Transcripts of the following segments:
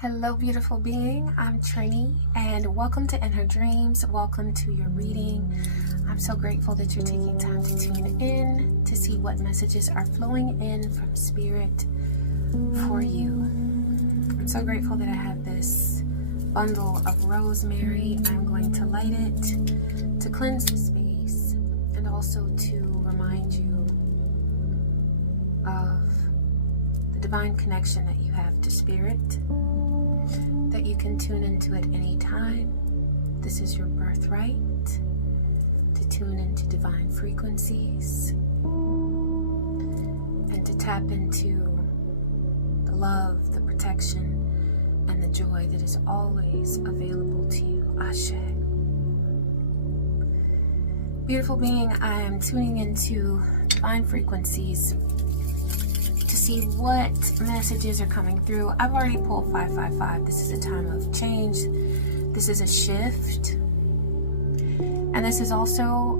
Hello, beautiful being. I'm Trini, and welcome to In Her Dreams. Welcome to your reading. I'm so grateful that you're taking time to tune in to see what messages are flowing in from Spirit for you. I'm so grateful that I have this bundle of rosemary. I'm going to light it to cleanse the space and also to remind you of the divine connection that you have to Spirit, that you can tune into at any time. This is your birthright to tune into divine frequencies and to tap into the love, the protection, and the joy that is always available to you. Ashe. Beautiful being, I am tuning into divine frequencies to see what messages are coming through. I've already pulled 555. This is a time of change. This is a shift. And this is also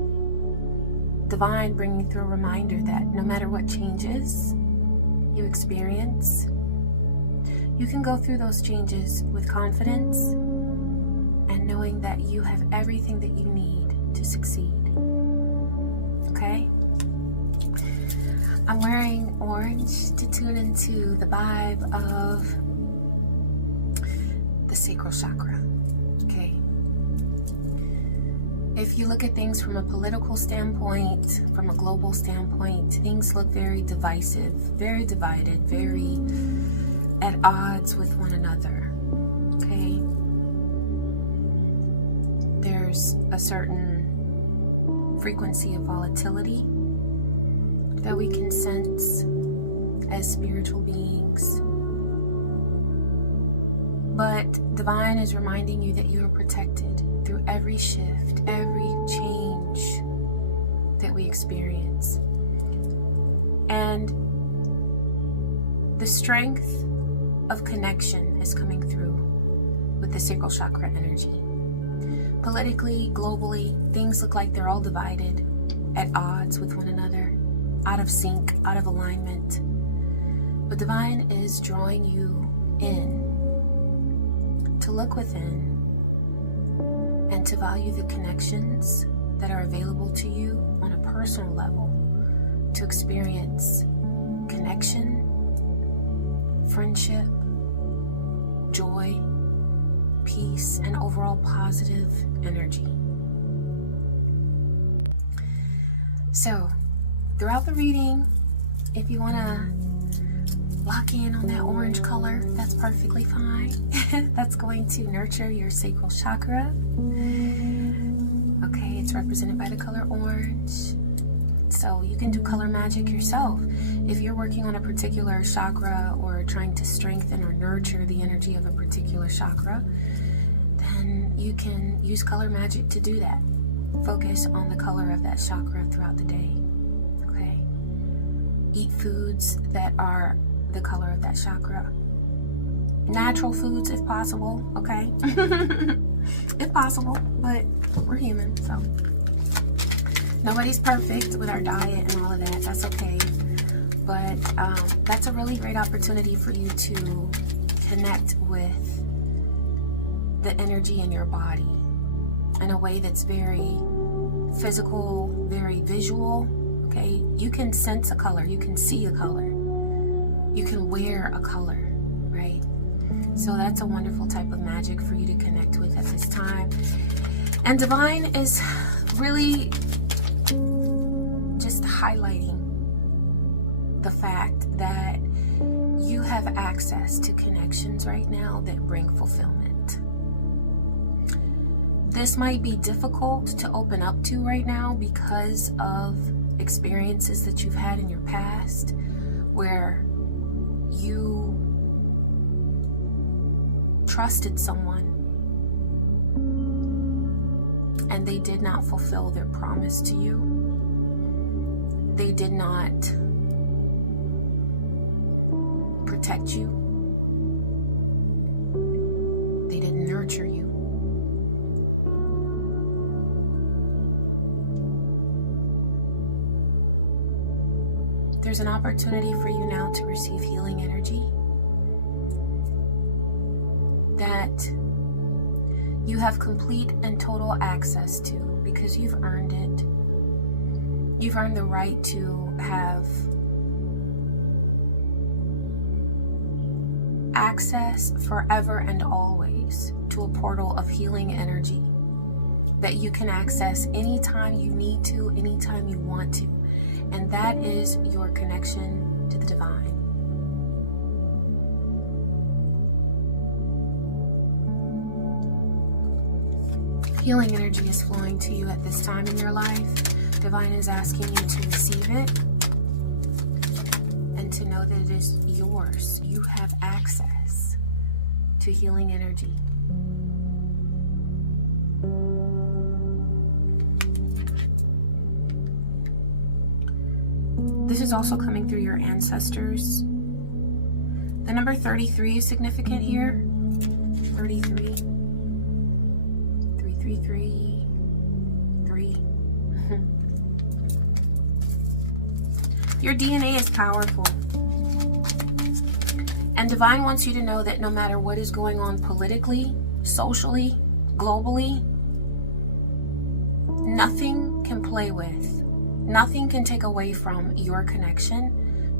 divine bringing through a reminder that no matter what changes you experience, you can go through those changes with confidence and knowing that you have everything that you need to succeed. Okay? I'm wearing orange to tune into the vibe of the sacral chakra. Okay. If you look at things from a political standpoint, from a global standpoint, things look very divisive, very divided, very at odds with one another. Okay. There's a certain frequency of volatility that we can sense as spiritual beings. But divine is reminding you that you are protected through every shift, every change that we experience. And the strength of connection is coming through with the sacral chakra energy. Politically, globally, things look like they're all divided, at odds with one another, out of sync, out of alignment. But divine is drawing you in to look within and to value the connections that are available to you on a personal level, to experience connection, friendship, joy, peace, and overall positive energy. So, throughout the reading, if you want to lock in on that orange color, that's perfectly fine. That's going to nurture your sacral chakra. Okay, it's represented by the color orange. So you can do color magic yourself. If you're working on a particular chakra or trying to strengthen or nurture the energy of a particular chakra, then you can use color magic to do that. Focus on the color of that chakra throughout the day. Eat foods that are the color of that chakra. Natural foods if possible, okay? If possible, but we're human, so. Nobody's perfect with our diet and all of that, that's okay. But that's a really great opportunity for you to connect with the energy in your body in a way that's very physical, very visual. Okay, you can sense a color, you can see a color, you can wear a color, right? So that's a wonderful type of magic for you to connect with at this time. And divine is really just highlighting the fact that you have access to connections right now that bring fulfillment. This might be difficult to open up to right now because of experiences that you've had in your past where you trusted someone and they did not fulfill their promise to you. They did not protect you. They didn't nurture you. There's an opportunity for you now to receive healing energy. that you have complete and total access to, because you've earned it. You've earned the right to have access forever and always to a portal of healing energy that you can access anytime you need to, anytime you want to. And that is your connection to the divine. Healing energy is flowing to you at this time in your life. Divine is asking you to receive it and to know that it is yours. You have access to healing energy. This is also coming through your ancestors. The number 33 is significant here. 33. 333. 3. Your DNA is powerful. And Divine wants you to know that no matter what is going on politically, socially, globally, nothing can play with, nothing can take away from your connection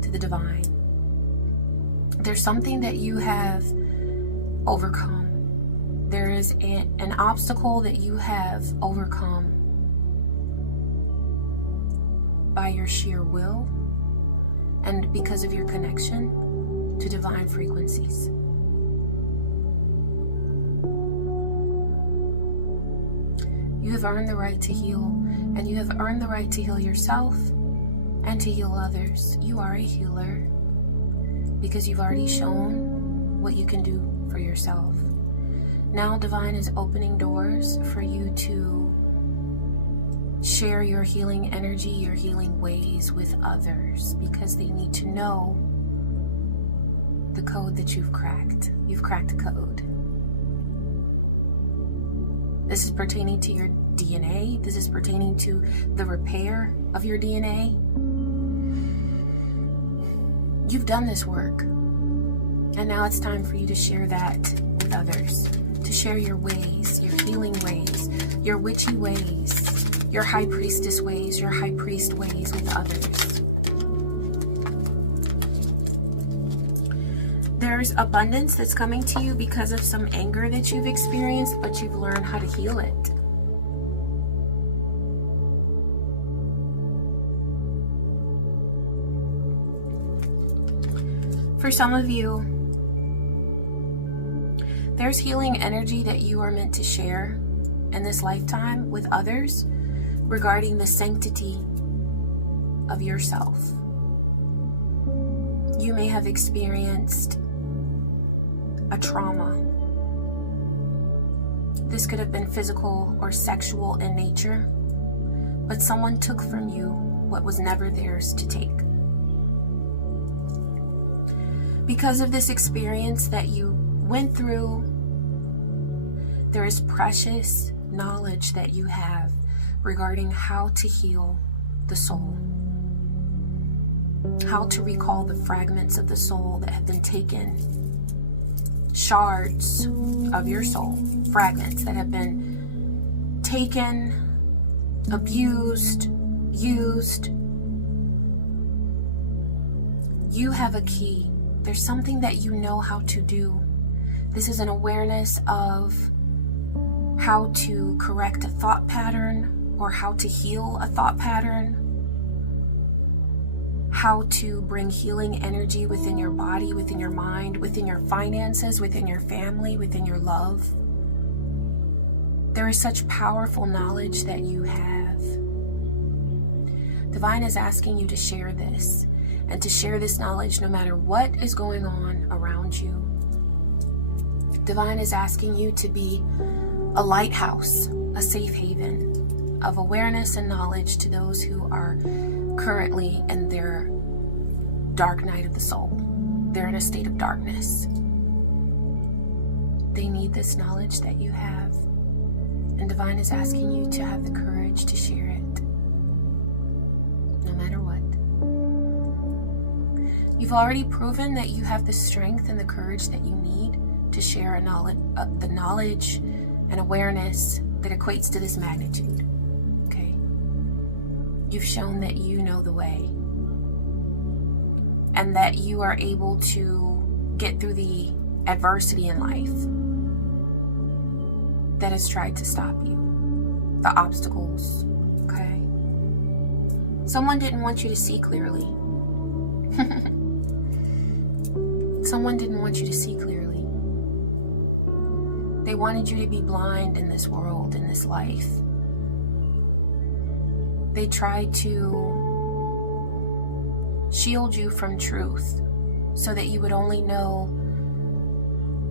to the divine. There's something that you have overcome. There is an obstacle that you have overcome by your sheer will and because of your connection to divine frequencies. You have earned the right to heal, and you have earned the right to heal yourself and to heal others. You are a healer because you've already shown what you can do for yourself. Now Divine is opening doors for you to share your healing energy, your healing ways with others, because they need to know the code that you've cracked. You've cracked a code. This is pertaining to your DNA. This is pertaining to the repair of your DNA. You've done this work. And now it's time for you to share that with others. To share your ways, your healing ways, your witchy ways, your high priestess ways, your high priest ways with others. There's abundance that's coming to you because of some anger that you've experienced, but you've learned how to heal it. For some of you, there's healing energy that you are meant to share in this lifetime with others regarding the sanctity of yourself. You may have experienced a trauma. This could have been physical or sexual in nature, but someone took from you what was never theirs to take. Because of this experience that you went through, there is precious knowledge that you have regarding how to heal the soul, how to recall the fragments of the soul that have been taken, shards of your soul, fragments that have been taken, abused, used. You have a key. There's something that you know how to do. This is an awareness of how to correct a thought pattern or how to heal a thought pattern, how to bring healing energy within your body, within your mind, within your finances, within your family, within your love. There is such powerful knowledge that you have. Divine is asking you to share this, and to share this knowledge no matter what is going on around you. Divine is asking you to be a lighthouse, a safe haven of awareness and knowledge to those who are currently in their dark night of the soul. They're in a state of darkness. They need this knowledge that you have. And Divine is asking you to have the courage to share it, no matter what. You've already proven that you have the strength and the courage that you need to to share the knowledge and awareness that equates to this magnitude. Okay? You've shown that you know the way, and that you are able to get through the adversity in life that has tried to stop you, the obstacles. Okay? Someone didn't want you to see clearly. Someone didn't want you to see clearly. They wanted you to be blind in this world, in this life. They tried to shield you from truth so that you would only know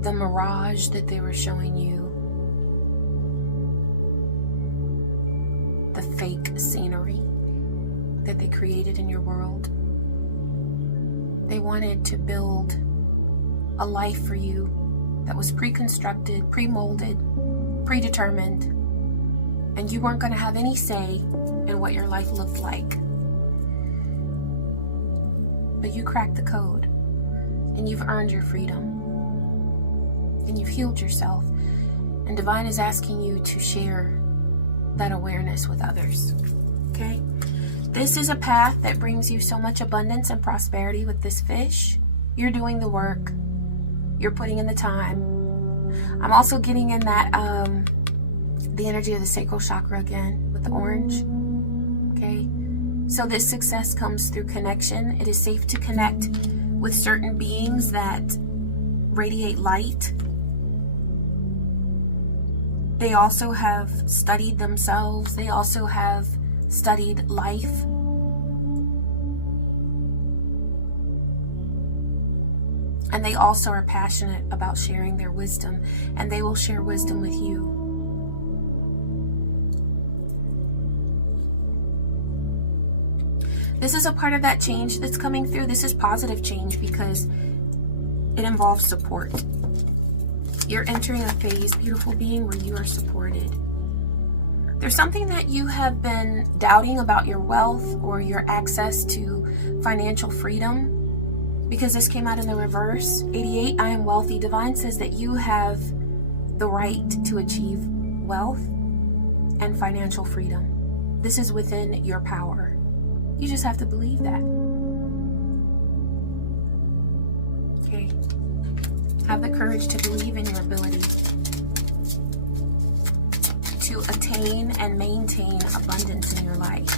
the mirage that they were showing you, the fake scenery that they created in your world. They wanted to build a life for you that was pre-constructed, pre-molded, predetermined, and you weren't going to have any say in what your life looked like. But you cracked the code, and you've earned your freedom, and you've healed yourself, and Divine is asking you to share that awareness with others. Okay? This is a path that brings you so much abundance and prosperity with this fish. You're doing the work. You're putting in the time. I'm also getting in that the energy of the sacral chakra again with the orange. Okay? So this success comes through connection. It is safe to connect with certain beings that radiate light. They also have studied themselves. They also have studied life. And they also are passionate about sharing their wisdom, and they will share wisdom with you. This is a part of that change that's coming through. This is positive change because it involves support. You're entering a phase, beautiful being, where you are supported. There's something that you have been doubting about your wealth or your access to financial freedom, because this came out in the reverse. 88, I am wealthy. Divine says that you have the right to achieve wealth and financial freedom. This is within your power. You just have to believe that. Okay. Have the courage to believe in your ability to attain and maintain abundance in your life.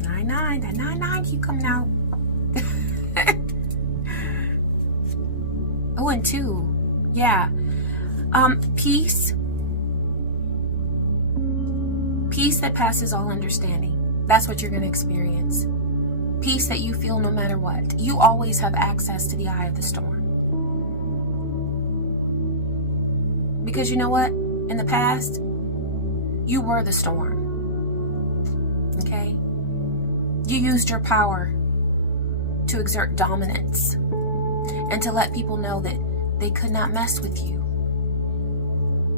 99, that 99 keep coming out. Oh, and 2. Yeah. Peace. Peace that passes all understanding. That's what you're going to experience. Peace that you feel no matter what. You always have access to the eye of the storm. Because you know what? In the past, you were the storm. Okay? You used your power to exert dominance and to let people know that they could not mess with you.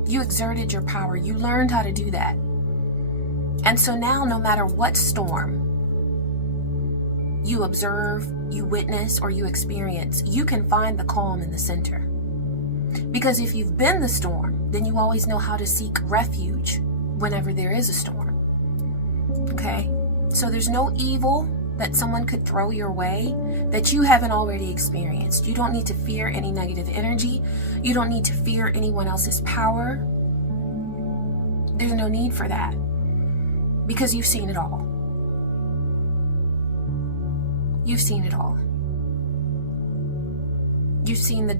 You exerted your power. You learned how to do that. And so now, no matter what storm you observe, you witness, or you experience, you can find the calm in the center. Because if you've been the storm, then you always know how to seek refuge whenever there is a storm. Okay? So there's no evil that someone could throw your way that you haven't already experienced. You don't need to fear any negative energy. You don't need to fear anyone else's power. There's no need for that. Because you've seen it all. You've seen it all. You've seen the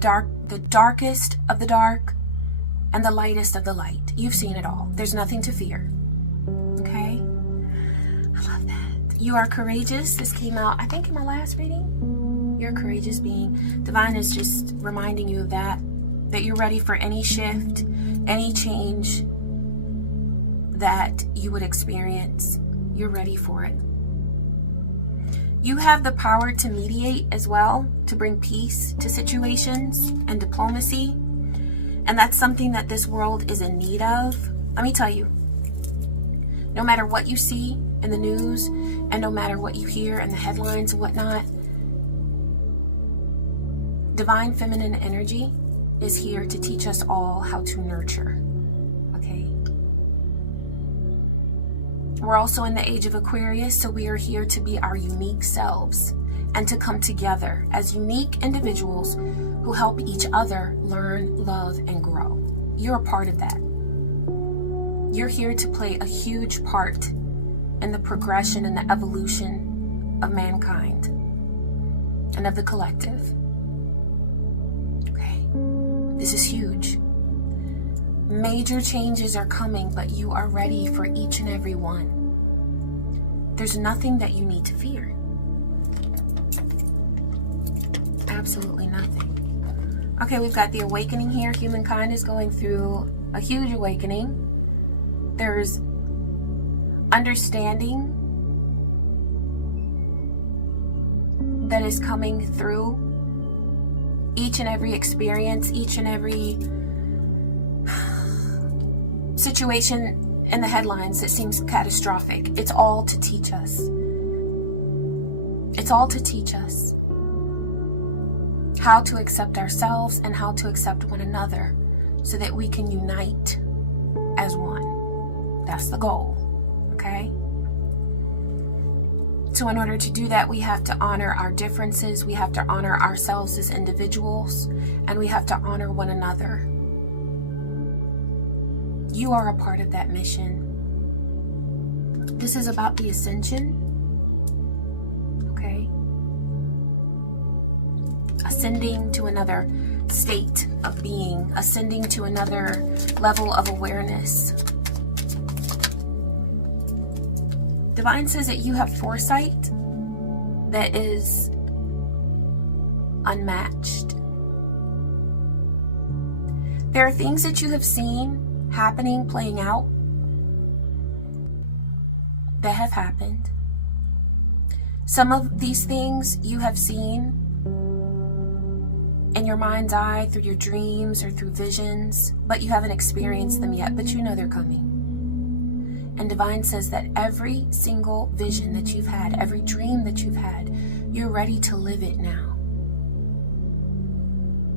darkest of the dark and the lightest of the light. You've seen it all. There's nothing to fear. Okay? I love that. You are courageous. This came out, I think, in my last reading. You're a courageous being. Divine is just reminding you of that you're ready for any shift, any change that you would experience. You're ready for it. You have the power to mediate as well, to bring peace to situations and diplomacy. And that's something that this world is in need of. Let me tell you, no matter what you see in the news and no matter what you hear in the headlines and whatnot, divine feminine energy is here to teach us all how to nurture. Okay? We're also in the age of Aquarius, so we are here to be our unique selves and to come together as unique individuals who help each other learn, love, and grow. You're a part of that. You're here to play a huge part in the progression and the evolution of mankind and of the collective. Okay? This is huge. Major changes are coming, but you are ready for each and every one. There's nothing that you need to fear. Absolutely nothing. Okay, we've got the awakening here. Humankind is going through a huge awakening. There's understanding that is coming through each and every experience, each and every situation in the headlines that seems catastrophic. It's all to teach us. It's all to teach us how to accept ourselves and how to accept one another so that we can unite as one. That's the goal, okay? So in order to do that, we have to honor our differences, we have to honor ourselves as individuals, and we have to honor one another. You are a part of that mission. This is about the ascension, okay? Ascending to another state of being, ascending to another level of awareness. Divine says that you have foresight that is unmatched. There are things that you have seen happening, playing out, that have happened. Some of these things you have seen in your mind's eye, through your dreams or through visions, but you haven't experienced them yet, but you know they're coming. And Divine says that every single vision that you've had, every dream that you've had, you're ready to live it now.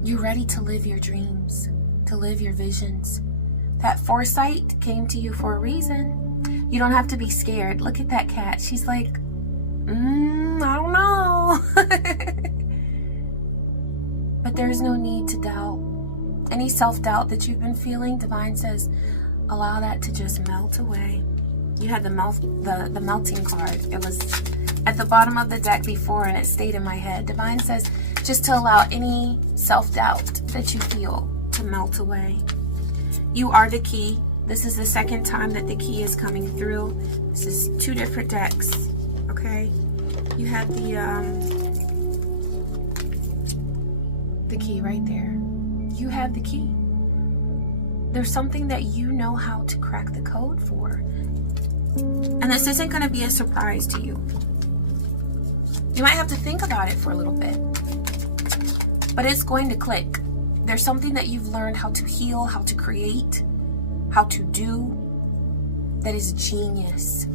You're ready to live your dreams, to live your visions. That foresight came to you for a reason. You don't have to be scared. Look at that cat. She's like, I don't know. But there's no need to doubt. Any self-doubt that you've been feeling, Divine says, allow that to just melt away. You had the melting card. It was at the bottom of the deck before and it stayed in my head. Divine says just to allow any self-doubt that you feel to melt away. You are the key. This is the second time that the key is coming through. This is two different decks, okay? You have the key right there. You have the key. There's something that you know how to crack the code for. And this isn't going to be a surprise to you. You might have to think about it for a little bit. But it's going to click. There's something that you've learned how to heal, how to create, how to do, that is genius.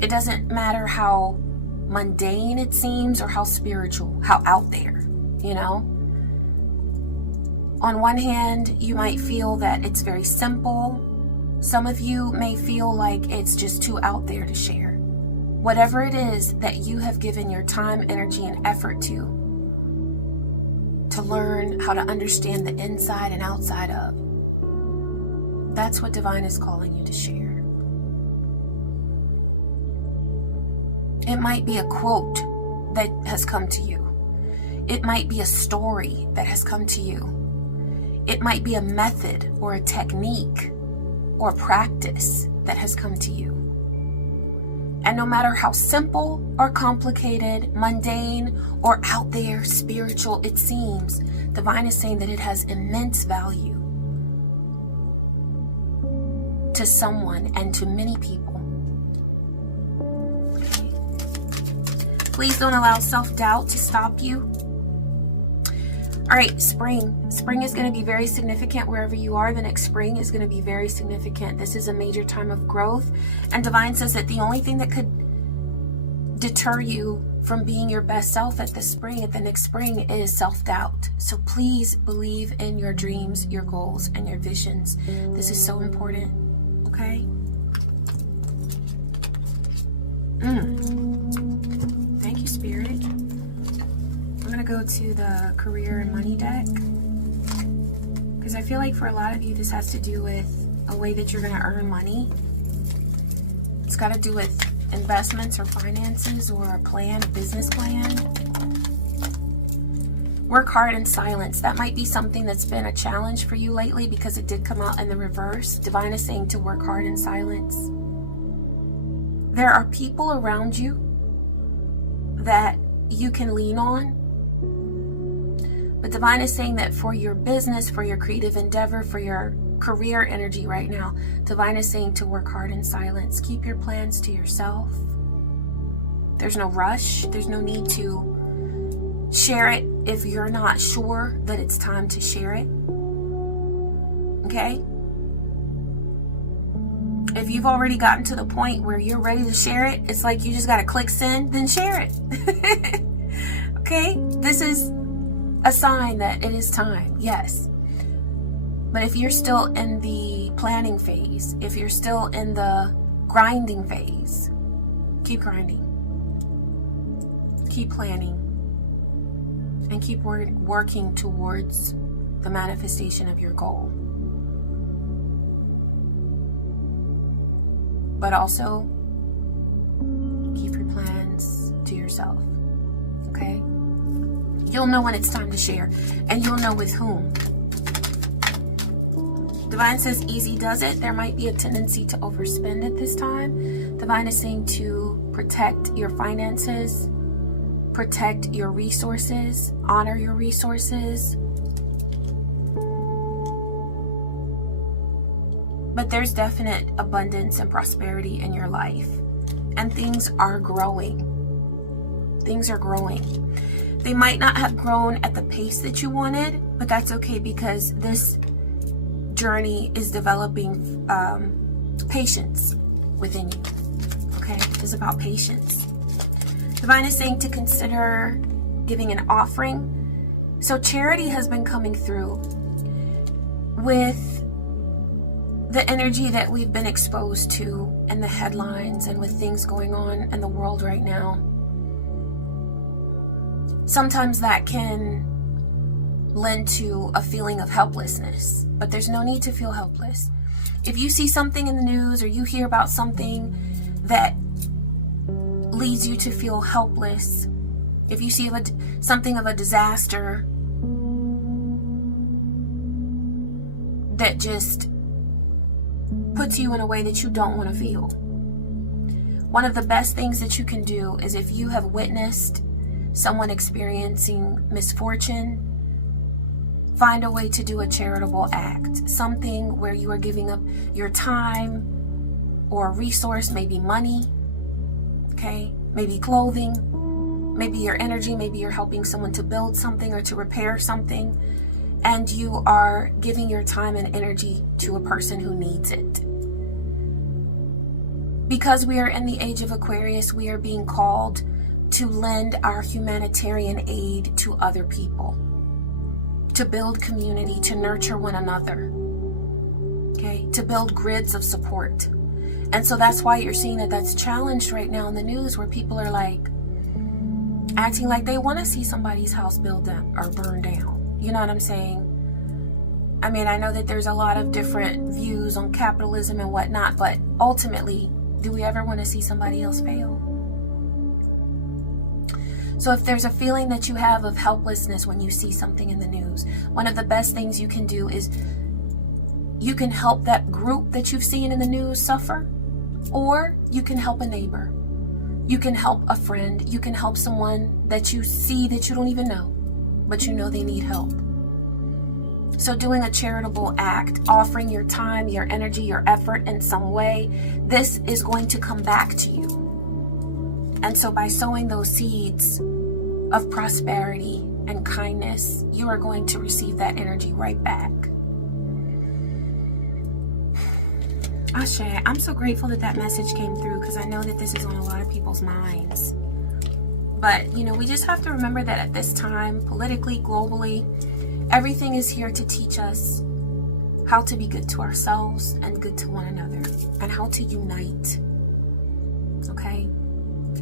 It doesn't matter how mundane it seems or how spiritual, how out there, you know? On one hand, you might feel that it's very simple. Some of you may feel like it's just too out there to share. Whatever it is that you have given your time, energy, and effort to learn how to understand the inside and outside of, that's what Divine is calling you to share. It might be a quote that has come to you. It might be a story that has come to you. It might be a method or a technique or practice that has come to you. And no matter how simple or complicated, mundane or out there spiritual it seems, Divine is saying that it has immense value to someone and to many people. Okay. Please don't allow self-doubt to stop you. All right, spring. Spring is going to be very significant wherever you are. The next spring is going to be very significant. This is a major time of growth. And Divine says that the only thing that could deter you from being your best self at the next spring is self-doubt. So please believe in your dreams, your goals, and your visions. This is so important, okay? Thank you, Spirit. I'm going to go to the career and money deck, because I feel like for a lot of you, this has to do with a way that you're going to earn money. It's got to do with investments or finances or a plan, a business plan. Work hard in silence. That might be something that's been a challenge for you lately, because it did come out in the reverse. Divine is saying to work hard in silence. There are people around you that you can lean on. But Divine is saying that for your business, for your creative endeavor, for your career energy right now, Divine is saying to work hard in silence. Keep your plans to yourself. There's no rush. There's no need to share it if you're not sure that it's time to share it. Okay? If you've already gotten to the point where you're ready to share it, it's like you just got to click send, then share it. Okay? This is a sign that it is time. Yes. But if you're still in the planning phase, if you're still in the grinding phase, keep grinding. Keep planning. And keep working towards the manifestation of your goal. But also, keep your plans to yourself. Okay? You'll know when it's time to share. And you'll know with whom. Divine says easy does it. There might be a tendency to overspend at this time. Divine is saying to protect your finances, protect your resources, honor your resources. But there's definite abundance and prosperity in your life. And things are growing. Things are growing. They might not have grown at the pace that you wanted, but that's okay, because this journey is developing patience within you. Okay? It's about patience. Divine is saying to consider giving an offering. So charity has been coming through with the energy that we've been exposed to in the headlines and with things going on in the world right now. Sometimes that can lend to a feeling of helplessness, but there's no need to feel helpless. If you see something in the news or you hear about something that leads you to feel helpless, if you see something of a disaster that just puts you in a way that you don't want to feel, one of the best things that you can do is, if you have witnessed someone experiencing misfortune, find a way to do a charitable act. Something where you are giving up your time or a resource, maybe money, okay? Maybe clothing, maybe your energy, maybe you're helping someone to build something or to repair something, and you are giving your time and energy to a person who needs it. Because we are in the age of Aquarius, we are being called to lend our humanitarian aid to other people, to build community, to nurture one another, okay, to build grids of support. And so that's why you're seeing that that's challenged right now in the news, where people are like acting like they want to see somebody's house built up or burned down. You know what I'm saying? I mean, I know that there's a lot of different views on capitalism and whatnot, but ultimately, do we ever want to see somebody else fail? So if there's a feeling that you have of helplessness when you see something in the news, one of the best things you can do is you can help that group that you've seen in the news suffer, or you can help a neighbor. You can help a friend. You can help someone that you see that you don't even know, but you know they need help. So doing a charitable act, offering your time, your energy, your effort in some way, this is going to come back to you. And so by sowing those seeds of prosperity and kindness, you are going to receive that energy right back. Ashe, I'm so grateful that that message came through, because I know that this is on a lot of people's minds. But, you know, we just have to remember that at this time, politically, globally, everything is here to teach us how to be good to ourselves and good to one another, and how to unite. Okay?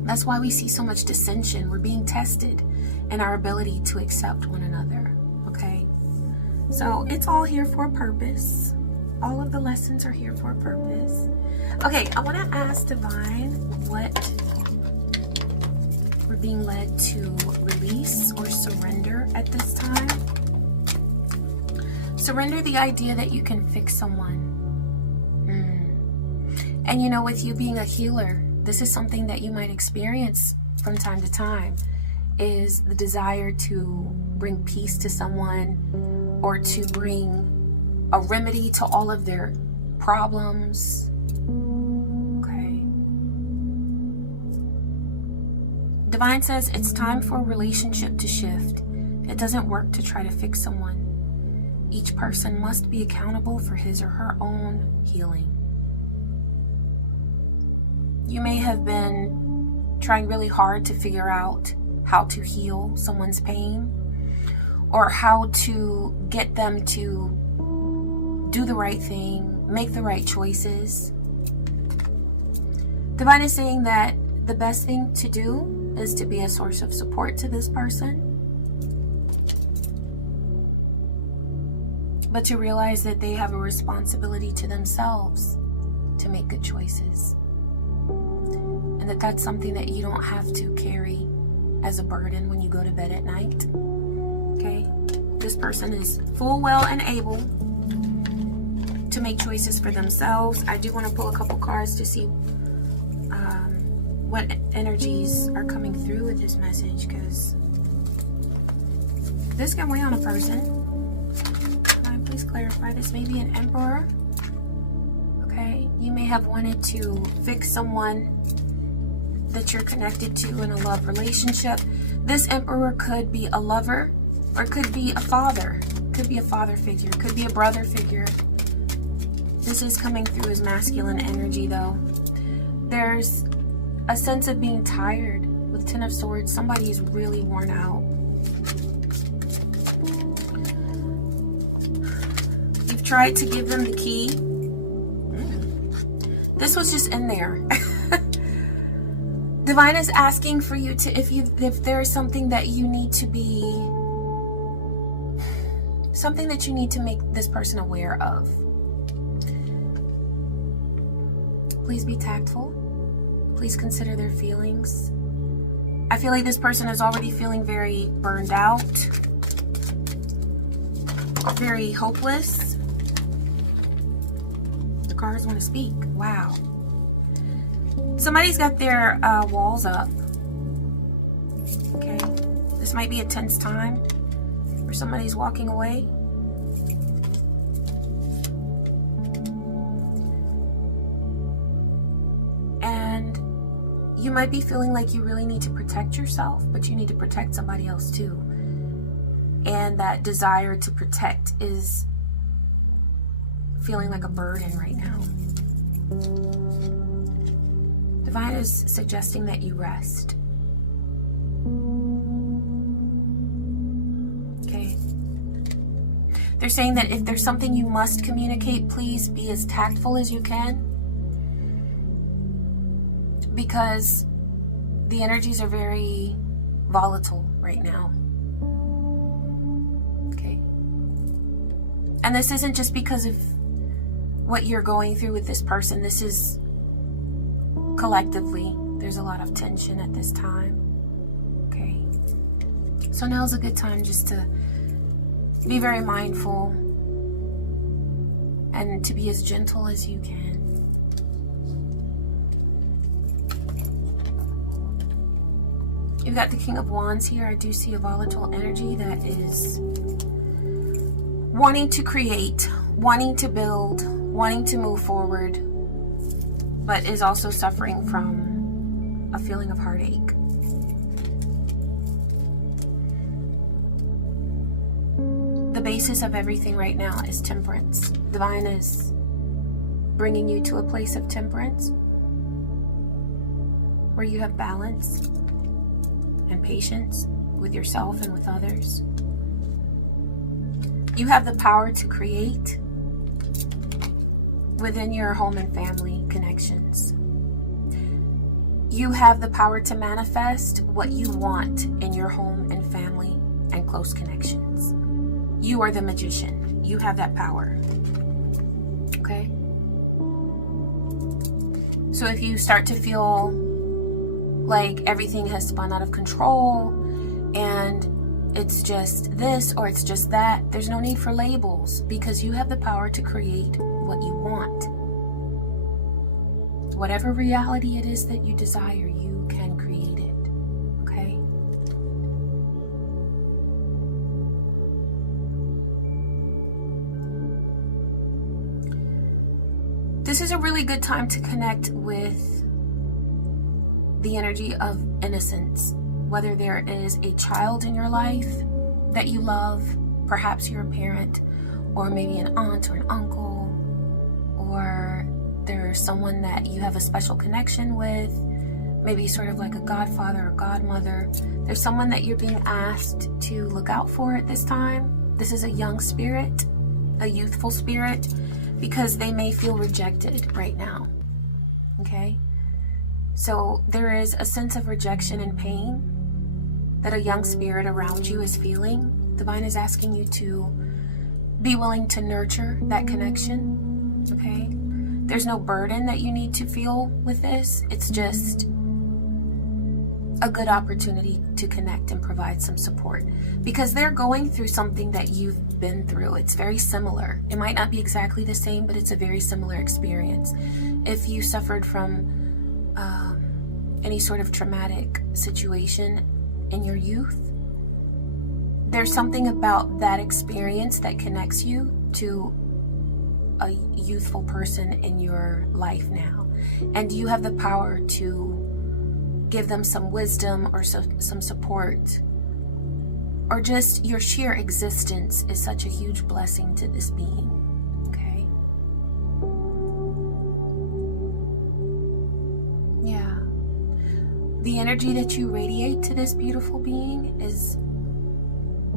That's why we see so much dissension. We're being tested in our ability to accept one another. Okay? So it's all here for a purpose. All of the lessons are here for a purpose. Okay, I want to ask Divine what we're being led to release or surrender at this time. Surrender the idea that you can fix someone. And you know, with you being a healer, this is something that you might experience from time to time, is the desire to bring peace to someone, or to bring a remedy to all of their problems. Okay. Divine says it's time for a relationship to shift. It doesn't work to try to fix someone. Each person must be accountable for his or her own healing. You may have been trying really hard to figure out how to heal someone's pain, or how to get them to do the right thing, make the right choices. Divine is saying that the best thing to do is to be a source of support to this person, but to realize that they have a responsibility to themselves to make good choices. And that that's something that you don't have to carry as a burden when you go to bed at night. Okay? This person is full, well, and able to make choices for themselves. I do want to pull a couple cards to see what energies are coming through with this message, because this can weigh on a person. Please clarify. This may be an Emperor. Okay, you may have wanted to fix someone that you're connected to in a love relationship. This Emperor could be a lover, or could be a father. Could be a father figure. Could be a brother figure. This is coming through as masculine energy, though. There's a sense of being tired with Ten of Swords. Somebody is really worn out. Tried to give them the key. This was just in there. Divine is asking for you to, if there is something that you need to be, something that you need to make this person aware of, please be tactful. Please consider their feelings. I feel like this person is already feeling very burned out, very hopeless. Cards want to speak. Wow. Somebody's got their walls up. Okay. This might be a tense time, or somebody's walking away. And you might be feeling like you really need to protect yourself, but you need to protect somebody else too. And that desire to protect is feeling like a burden right now. Divine is suggesting that you rest. Okay. They're saying that if there's something you must communicate, please be as tactful as you can, because the energies are very volatile right now. Okay. And this isn't just because of what you're going through with this person. This is collectively. There's a lot of tension at this time. Okay. So now's a good time just to be very mindful and to be as gentle as you can. You've got the King of Wands here. I do see a volatile energy that is wanting to create, wanting to build, wanting to move forward, but is also suffering from a feeling of heartache. The basis of everything right now is temperance. Divine is bringing you to a place of temperance where you have balance and patience with yourself and with others. You have the power to create within your home and family connections. You have the power to manifest what you want in your home and family and close connections. You are the magician. You have that power. Okay? So if you start to feel like everything has spun out of control and it's just this or it's just that, there's no need for labels, because you have the power to create what you want. Whatever reality it is that you desire, you can create it. Okay? This is a really good time to connect with the energy of innocence. Whether there is a child in your life that you love, perhaps you're a parent, or maybe an aunt or an uncle, or there's someone that you have a special connection with, maybe sort of like a godfather or godmother. There's someone that you're being asked to look out for at this time. This is a young spirit, a youthful spirit, because they may feel rejected right now. Okay? So there is a sense of rejection and pain that a young spirit around you is feeling. Divine is asking you to be willing to nurture that connection. Okay? There's no burden that you need to feel with this. It's just a good opportunity to connect and provide some support, because they're going through something that you've been through. It's very similar. It might not be exactly the same, but it's a very similar experience. If you suffered from any sort of traumatic situation in your youth, there's something about that experience that connects you to a youthful person in your life now, and you have the power to give them some wisdom or some support, or just your sheer existence is such a huge blessing to this being. Okay? Yeah. The energy that you radiate to this beautiful being is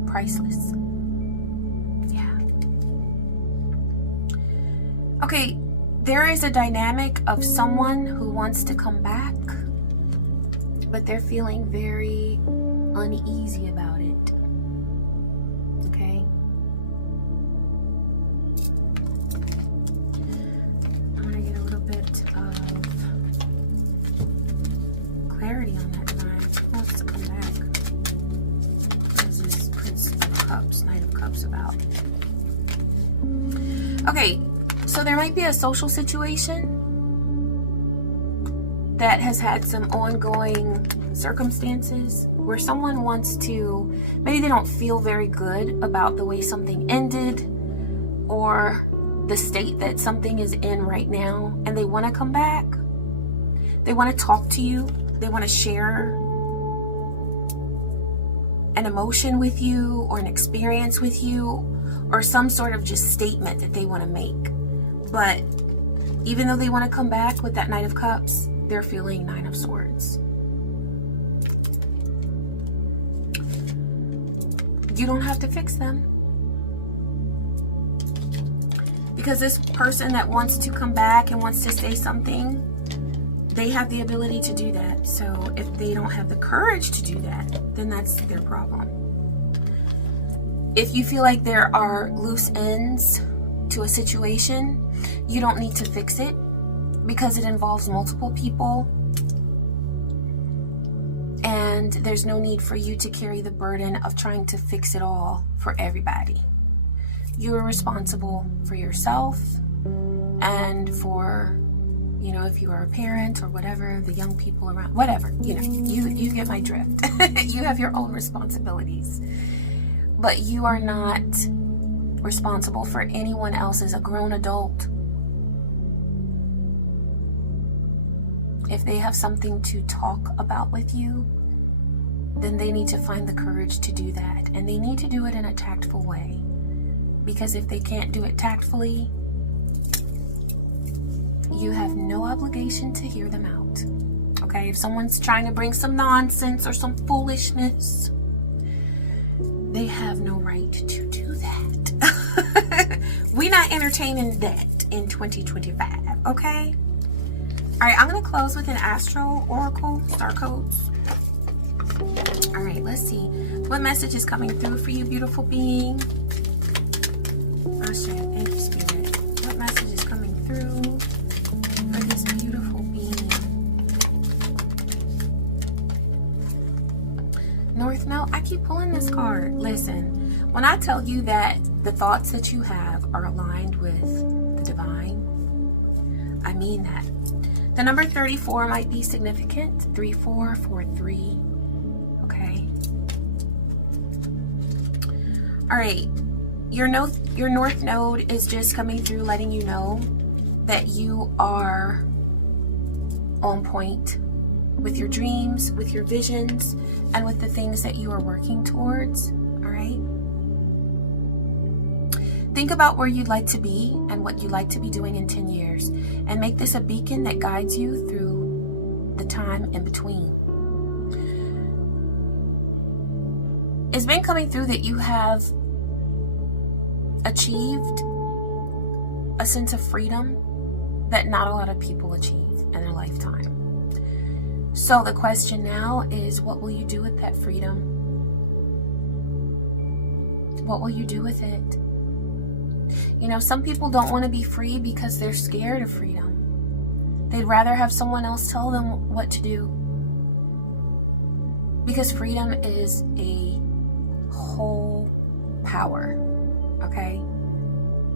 priceless. Okay, there is a dynamic of someone who wants to come back, but they're feeling very uneasy about it. Okay? I'm going to get a little bit of clarity on that line. Who wants to come back? What is this Prince of Cups, Knight of Cups about? Okay. So there might be a social situation that has had some ongoing circumstances where someone wants to, maybe they don't feel very good about the way something ended or the state that something is in right now, and they want to come back. They want to talk to you. They want to share an emotion with you or an experience with you, or some sort of just statement that they want to make. But even though they want to come back with that Knight of Cups, they're feeling Nine of Swords. You don't have to fix them, because this person that wants to come back and wants to say something, they have the ability to do that. So if they don't have the courage to do that, then that's their problem. If you feel like there are loose ends to a situation, you don't need to fix it, because it involves multiple people, and there's no need for you to carry the burden of trying to fix it all for everybody. You are responsible for yourself and for, you know, if you are a parent or whatever, the young people around, whatever, you know, you get my drift. You have your own responsibilities, but you are not responsible for anyone else as a grown adult. If they have something to talk about with you, then they need to find the courage to do that, and they need to do it in a tactful way, because if they can't do it tactfully, you have no obligation to hear them out. Okay? Okay, if someone's trying to bring some nonsense or some foolishness, they have no right to do that. We're not entertaining that in 2025, okay? All right, I'm going to close with an Astro Oracle, Star Codes. All right, let's see. What message is coming through for you, beautiful being? LaShawn, thank you, Spirit. What message is coming through for this beautiful being? North Node, I keep pulling this card. Listen, when I tell you that the thoughts that you have are aligned with the divine, I mean that. The number 34 might be significant. 3443. Okay. All right. Your North Node is just coming through, letting you know that you are on point with your dreams, with your visions, and with the things that you are working towards. All right. Think about where you'd like to be and what you'd like to be doing in 10 years, and make this a beacon that guides you through the time in between. It's been coming through that you have achieved a sense of freedom that not a lot of people achieve in their lifetime. So the question now is, what will you do with that freedom? What will you do with it? You know, some people don't want to be free because they're scared of freedom. They'd rather have someone else tell them what to do. Because freedom is a whole power, okay?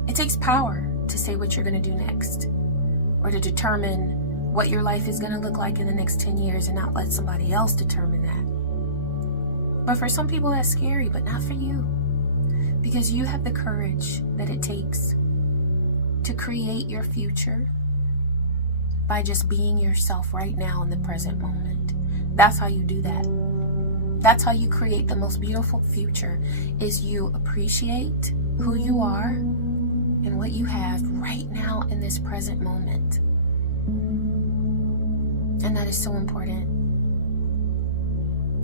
It takes power to say what you're going to do next, or to determine what your life is going to look like in the next 10 years and not let somebody else determine that. But for some people that's scary, but not for you. Because you have the courage that it takes to create your future by just being yourself right now in the present moment. That's how you do that. That's how you create the most beautiful future, is you appreciate who you are and what you have right now in this present moment. And that is so important.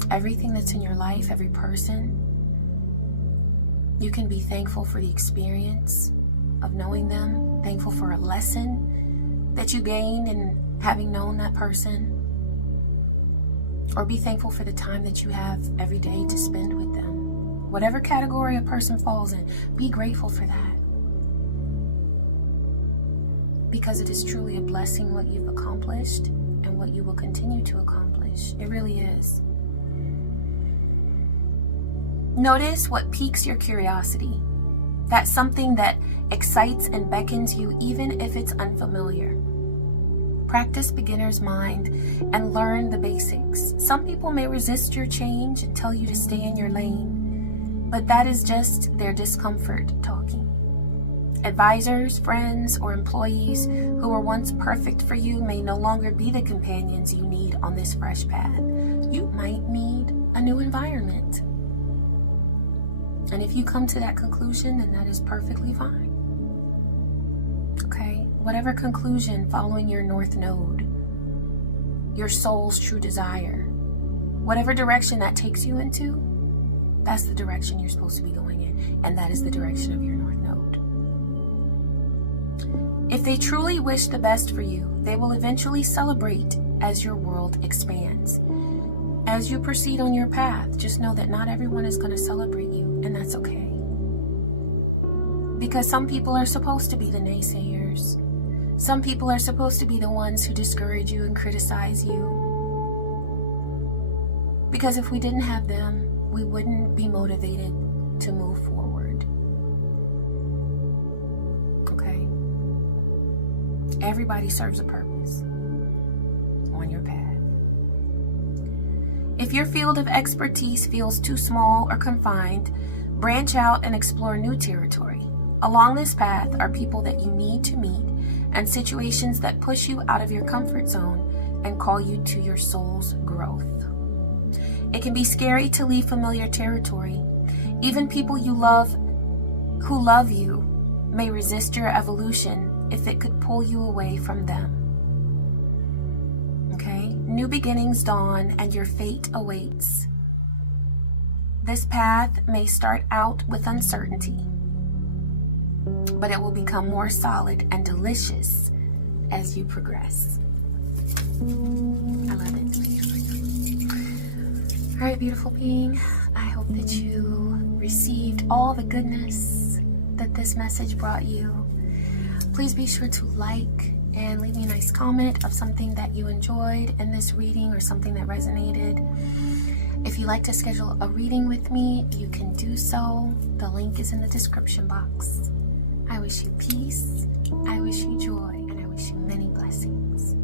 Everything that's in your life, every person, you can be thankful for the experience of knowing them, thankful for a lesson that you gained in having known that person, or be thankful for the time that you have every day to spend with them. Whatever category a person falls in, be grateful for that. Because it is truly a blessing what you've accomplished and what you will continue to accomplish. It really is. Notice what piques your curiosity. That's something that excites and beckons you even if it's unfamiliar. Practice beginner's mind and learn the basics. Some people may resist your change and tell you to stay in your lane, but that is just their discomfort talking. Advisors, friends, or employees who were once perfect for you may no longer be the companions you need on this fresh path. You might need a new environment. And if you come to that conclusion, then that is perfectly fine. Okay? Whatever conclusion following your North Node, your soul's true desire, whatever direction that takes you into, that's the direction you're supposed to be going in. And that is the direction of your North Node. If they truly wish the best for you, they will eventually celebrate as your world expands. As you proceed on your path, just know that not everyone is going to celebrate you, and that's okay. Because some people are supposed to be the naysayers. Some people are supposed to be the ones who discourage you and criticize you. Because if we didn't have them, we wouldn't be motivated to move forward. Okay? Everybody serves a purpose on your path. If your field of expertise feels too small or confined, branch out and explore new territory. Along this path are people that you need to meet and situations that push you out of your comfort zone and call you to your soul's growth. It can be scary to leave familiar territory. Even people you love who love you may resist your evolution if it could pull you away from them. Okay? New beginnings dawn and your fate awaits. This path may start out with uncertainty, but it will become more solid and delicious as you progress. I love it. All right, beautiful being, I hope that you received all the goodness that this message brought you. Please be sure to like and leave me a nice comment of something that you enjoyed in this reading or something that resonated. If you'd like to schedule a reading with me, you can do so. The link is in the description box. I wish you peace, I wish you joy, and I wish you many blessings.